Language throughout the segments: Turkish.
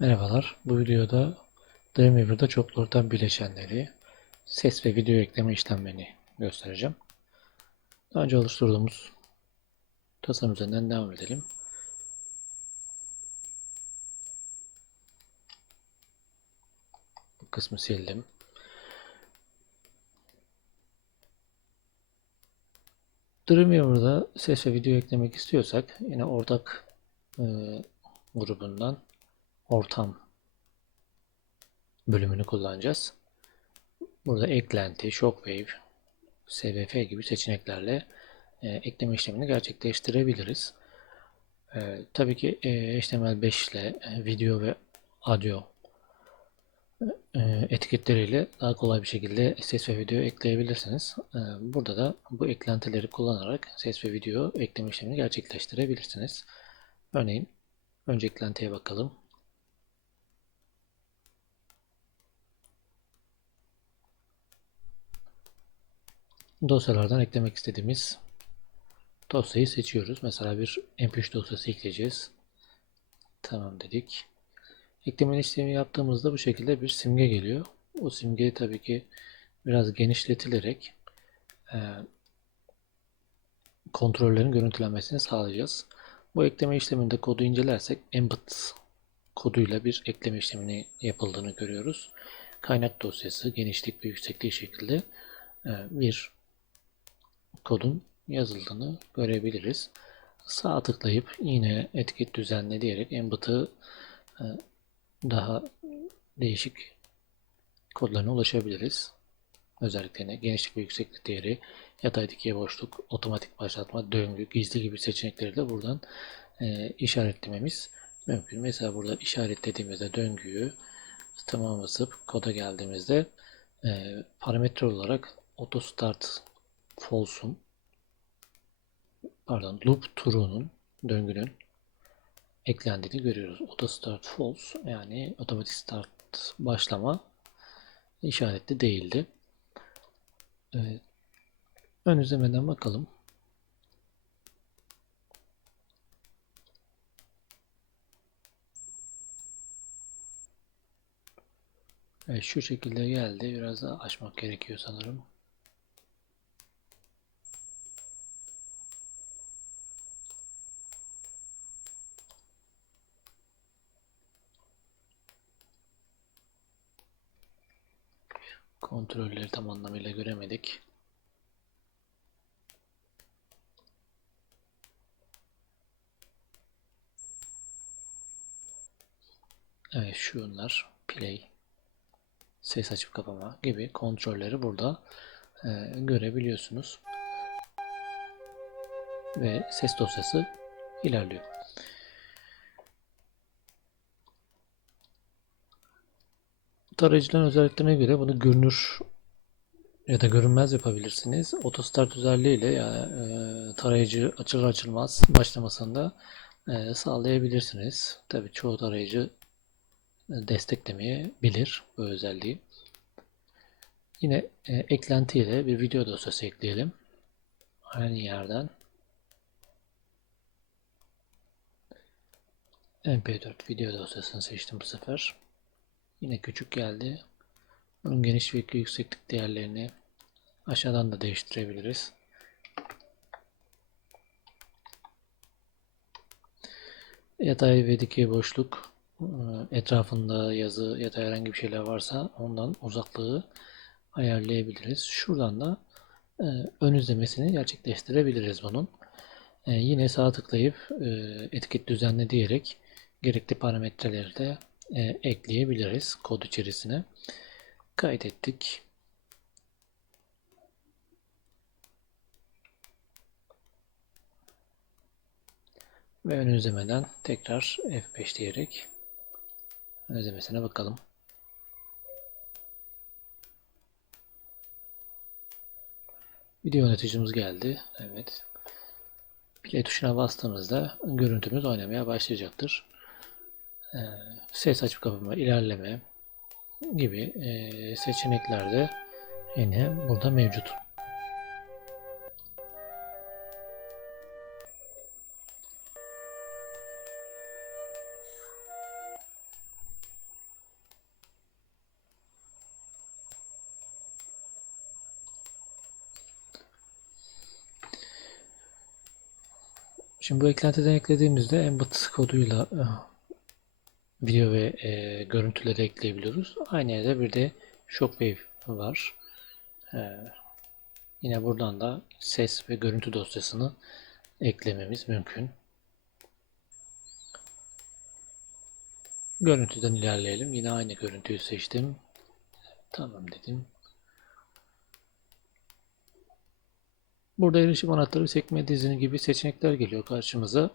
Merhabalar. Bu videoda Dreamweaver'da çoklu bileşenleri, ses ve video ekleme işlemlerini göstereceğim. Daha önce oluşturduğumuz tasarım üzerinden devam edelim. Bu kısmı sildim. Dreamweaver'da ses ve video eklemek istiyorsak yine ortak e, grubundan ortam bölümünü kullanacağız. Burada eklenti, shockwave, svf gibi seçeneklerle e, ekleme işlemini gerçekleştirebiliriz. E, tabii ki e, HTML5 ile e, video ve audio e, etiketleriyle daha kolay bir şekilde ses ve video ekleyebilirsiniz. E, burada da bu eklentileri kullanarak ses ve video ekleme işlemini gerçekleştirebilirsiniz. Örneğin önce eklentiye bakalım. Dosyalardan eklemek istediğimiz dosyayı seçiyoruz. Mesela bir mp3 dosyası ekleyeceğiz. Tamam dedik. Ekleme işlemi yaptığımızda bu şekilde bir simge geliyor. O simge tabii ki biraz genişletilerek e, kontrollerin görüntülenmesini sağlayacağız. Bu ekleme işleminde kodu incelersek embed koduyla bir ekleme işlemini yapıldığını görüyoruz. Kaynak dosyası genişlik ve yüksekliği şekilde e, bir kodun yazıldığını görebiliriz. Sağ tıklayıp yine etiket düzenle diyerek embed'ı e, daha değişik kodlarına ulaşabiliriz. Özelliklerine genişlik ve yükseklik değeri, yatay dikey boşluk, otomatik başlatma, döngü, gizli gibi seçenekleri de buradan e, işaretlememiz mümkün. Mesela burada işaretlediğimizde döngüyü tamam basıp koda geldiğimizde e, parametre olarak auto start false'un pardon loop true'nun döngünün eklendiğini görüyoruz. Auto start false yani otomatik start başlama işaretli değildi. Evet. Ön izlemeden bakalım. Evet, şu şekilde geldi. Biraz daha açmak gerekiyor sanırım. Kontrolleri tam anlamıyla göremedik. Evet şunlar play, ses açıp kapama gibi kontrolleri burada e, görebiliyorsunuz. Ve ses dosyası ilerliyor. Tarayıcıların özelliklerine göre bunu görünür ya da görünmez yapabilirsiniz. Autostart özelliğiyle ya e, tarayıcı açılır açılmaz başlamasında e, sağlayabilirsiniz. Tabii çoğu tarayıcı e, desteklemeyebilir bu özelliği. Yine e, eklenti ile bir video dosyası ekleyelim. Aynı yerden MP4 video dosyasını seçtim bu sefer. Yine küçük geldi. Bunun geniş ve yükseklik değerlerini aşağıdan da değiştirebiliriz. Yatay ve dikey boşluk e, etrafında yazı ya da herhangi bir şeyler varsa ondan uzaklığı ayarlayabiliriz. Şuradan da e, ön izlemesini gerçekleştirebiliriz bunun. E, yine sağ tıklayıp etiket düzenle diyerek gerekli parametreleri de ekleyebiliriz kod içerisine. Kaydettik. Ve ön izlemeden tekrar F5 diyerek ön izlemesine bakalım. Video yöneticimiz geldi. Evet. Play tuşuna bastığımızda görüntümüz oynamaya başlayacaktır e, ses açıp kapama, ilerleme gibi e, seçenekler de yine burada mevcut. Şimdi bu eklentiden eklediğimizde embat koduyla e, video ve e, görüntüleri ekleyebiliyoruz. Aynı yerde bir de Shockwave var. E, yine buradan da ses ve görüntü dosyasını eklememiz mümkün. Görüntüden ilerleyelim. Yine aynı görüntüyü seçtim. Tamam dedim. Burada erişim anahtarı, sekme dizini gibi seçenekler geliyor karşımıza.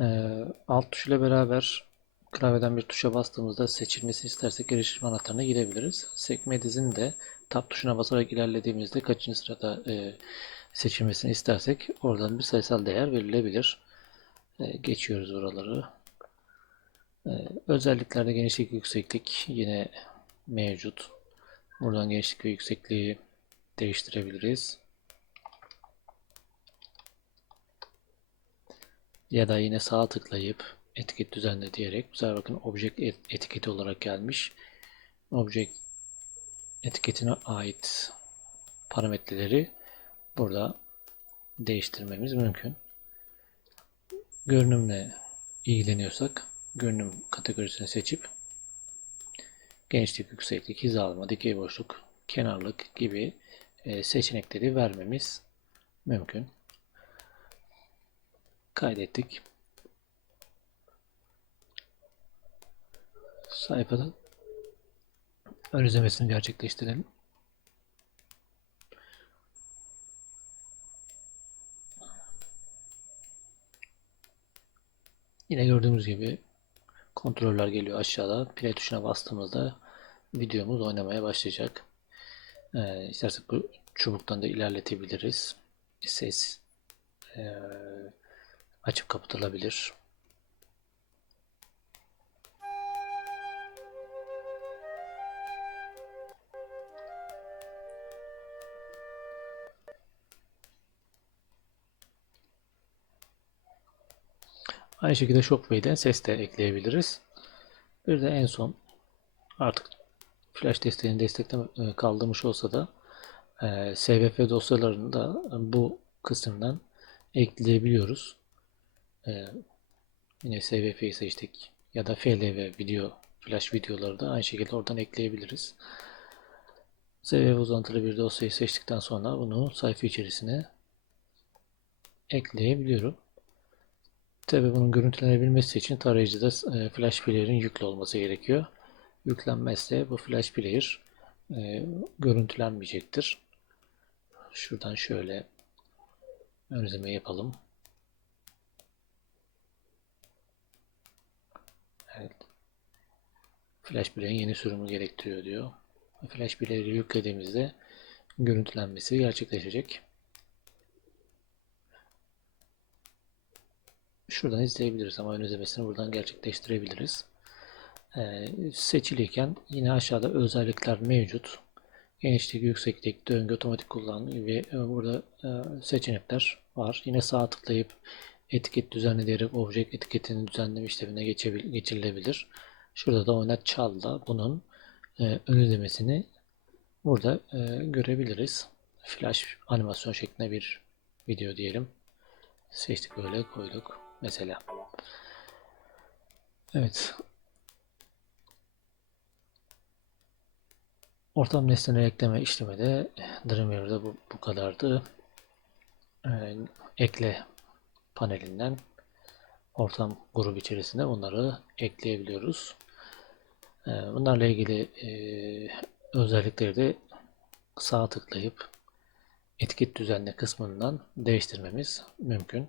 Ee, alt tuşuyla beraber klavyeden bir tuşa bastığımızda seçilmesini istersek erişim anahtarına girebiliriz. Sekme dizini de tab tuşuna basarak ilerlediğimizde kaçıncı sırada e, seçilmesini istersek oradan bir sayısal değer verilebilir. E, geçiyoruz buraları. E, özelliklerde genişlik yükseklik yine mevcut. Buradan genişlik ve yüksekliği değiştirebiliriz. Ya da yine sağ tıklayıp etiket düzenle diyerek bu sefer bakın object etiketi olarak gelmiş. Object etiketine ait parametreleri burada değiştirmemiz mümkün. Görünümle ilgileniyorsak görünüm kategorisini seçip genişlik, yükseklik, hizalama, dikey boşluk, kenarlık gibi e, seçenekleri vermemiz mümkün. Kaydettik. Sayfadan ön izlemesini gerçekleştirelim. Yine gördüğümüz gibi kontroller geliyor aşağıda. Play tuşuna bastığımızda videomuz oynamaya başlayacak. Ee, istersek bu çubuktan da ilerletebiliriz. Ses e, açıp kapatılabilir. Aynı şekilde Shockwave'den ses de ekleyebiliriz. Bir de en son artık flash desteğini destekleme e, kaldırmış olsa da e, SVF dosyalarını da bu kısımdan ekleyebiliyoruz. E, yine SVF'yi seçtik ya da FLV video flash videoları da aynı şekilde oradan ekleyebiliriz. SVF uzantılı bir dosyayı seçtikten sonra bunu sayfa içerisine ekleyebiliyorum. Tabi bunun görüntülenebilmesi için tarayıcıda e, flash player'in yüklü olması gerekiyor. Yüklenmezse bu flash player e, görüntülenmeyecektir. Şuradan şöyle ön yapalım. Evet. Flash player'in yeni sürümü gerektiriyor diyor. Flash player'i yüklediğimizde görüntülenmesi gerçekleşecek. Şuradan izleyebiliriz ama ön izlemesini buradan gerçekleştirebiliriz. Ee, seçiliyken yine aşağıda özellikler mevcut. Genişlik, yükseklik, döngü, otomatik kullanım ve e, burada e, seçenekler var. Yine sağ tıklayıp etiket düzenle diyerek object etiketini düzenleme işlemine geçirilebilir. Şurada da oynat çalda bunun e, ön izlemesini burada görebiliriz. Flash animasyon şeklinde bir video diyelim. Seçtik böyle koyduk mesela. Evet. Ortam nesneleri ekleme işlemi de Dreamer'da bu, bu kadardı. Ee, ekle panelinden ortam grubu içerisinde bunları ekleyebiliyoruz. Ee, bunlarla ilgili e, özellikleri de sağ tıklayıp etiket düzenle kısmından değiştirmemiz mümkün.